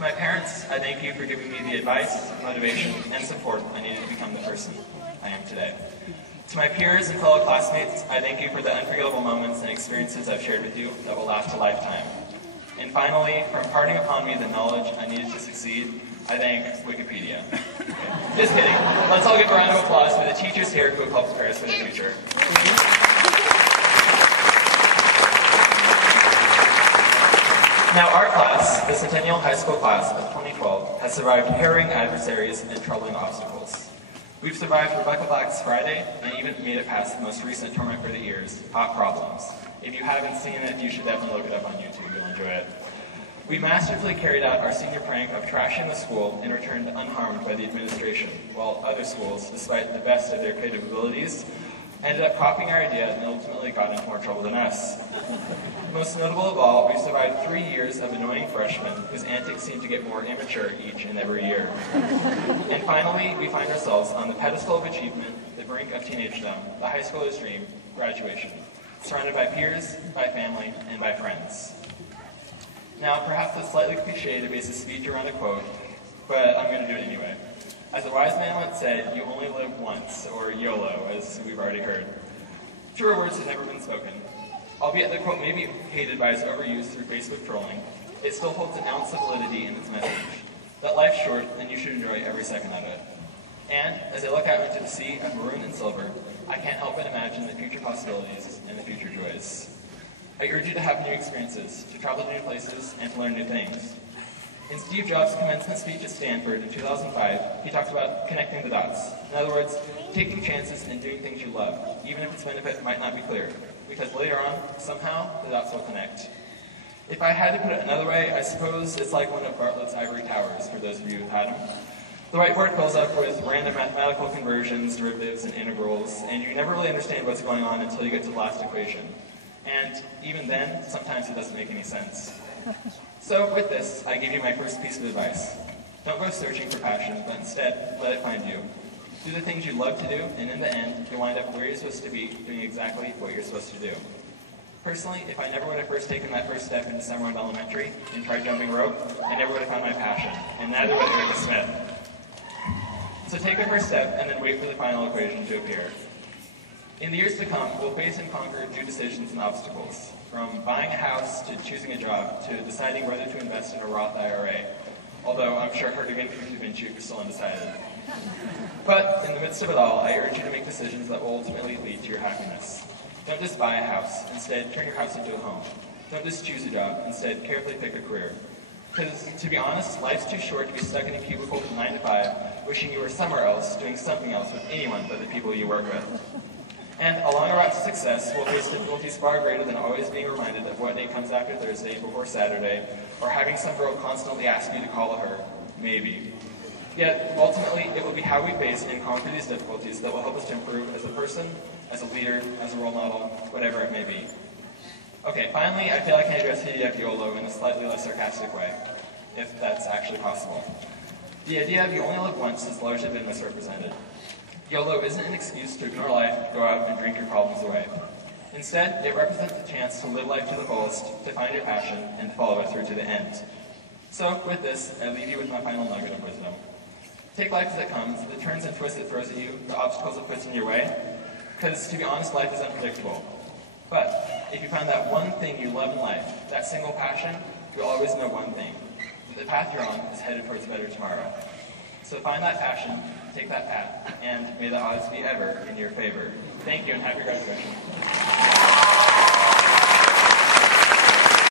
To my parents, I thank you for giving me the advice, motivation, and support I needed to become the person I am today. To my peers and fellow classmates, I thank you for the unforgettable moments and experiences I've shared with you that will last a lifetime. And finally, for imparting upon me the knowledge I needed to succeed, I thank Wikipedia. Just kidding. Let's all give a round of applause for the teachers here who have helped prepare us for the future. Now our class, the Centennial High School class of 2012, has survived harrowing adversaries and troubling obstacles. We've survived Rebecca Black's Friday and even made it past the most recent Torment for the Ears, Hot Problems. If you haven't seen it, you should definitely look it up on YouTube. You'll enjoy it. We masterfully carried out our senior prank of trashing the school and returned unharmed by the administration, while other schools, despite the best of their creative abilities, ended up copying our idea and ultimately got into more trouble than us. Most notable of all, we've survived 3 years of annoying freshmen whose antics seem to get more immature each and every year. And finally, we find ourselves on the pedestal of achievement, the brink of teenagedom, the high schooler's dream, graduation, surrounded by peers, by family, and by friends. Now, perhaps it's slightly cliche to base a speech around a quote, but I'm going to do it anyway. As a wise man once said, you only live once, or YOLO, as we've already heard. Truer words have never been spoken. Albeit the quote may be hated by its overuse through Facebook trolling, it still holds an ounce of validity in its message. That life's short, and you should enjoy every second of it. And, as I look out into the sea of maroon and silver, I can't help but imagine the future possibilities and the future joys. I urge you to have new experiences, to travel to new places, and to learn new things. In Steve Jobs' commencement speech at Stanford in 2005, he talked about connecting the dots. In other words, taking chances and doing things you love, even if its benefit might not be clear, because later on, somehow, the dots will connect. If I had to put it another way, I suppose it's like one of Bartlett's ivory towers, for those of you who've had them. The whiteboard fills up with random mathematical conversions, derivatives, and integrals, and you never really understand what's going on until you get to the last equation. And even then, sometimes it doesn't make any sense. So with this, I give you my first piece of advice. Don't go searching for passion, but instead, let it find you. Do the things you love to do, and in the end, you'll wind up where you're supposed to be, doing exactly what you're supposed to do. Personally, if I never would have first taken that first step into Summerwood Elementary and tried jumping rope, I never would have found my passion, and neither would Erica Smith. So take the first step, and then wait for the final equation to appear. In the years to come, we'll face and conquer new decisions and obstacles, from buying a house to choosing a job to deciding whether to invest in a Roth IRA, although I'm sure Hertigan can convince you if you're still undecided. But in the midst of it all, I urge you to make decisions that will ultimately lead to your happiness. Don't just buy a house, instead turn your house into a home. Don't just choose a job, instead carefully pick a career. Because, to be honest, life's too short to be stuck in a cubicle from 9 to 5, wishing you were somewhere else, doing something else with anyone but the people you work with. And along our route to success, we'll face difficulties far greater than always being reminded of what day comes after Thursday before Saturday, or having some girl constantly ask you to call her, maybe. Yet, ultimately, it will be how we face and conquer these difficulties that will help us to improve as a person, as a leader, as a role model, whatever it may be. Okay, finally, I feel I can address Hideaki YOLO in a slightly less sarcastic way, if that's actually possible. The idea of you only live once has largely been misrepresented. YOLO isn't an excuse to ignore life, go out, and drink your problems away. Instead, it represents a chance to live life to the fullest, to find your passion, and to follow it through to the end. So, with this, I leave you with my final nugget of wisdom. Take life as it comes, the turns and twists it throws at you, the obstacles it puts in your way, because, to be honest, life is unpredictable. But, if you find that one thing you love in life, that single passion, you'll always know one thing. The path you're on is headed towards a better tomorrow. So find that passion, take that path, and may the odds be ever in your favor. Thank you, and happy graduation.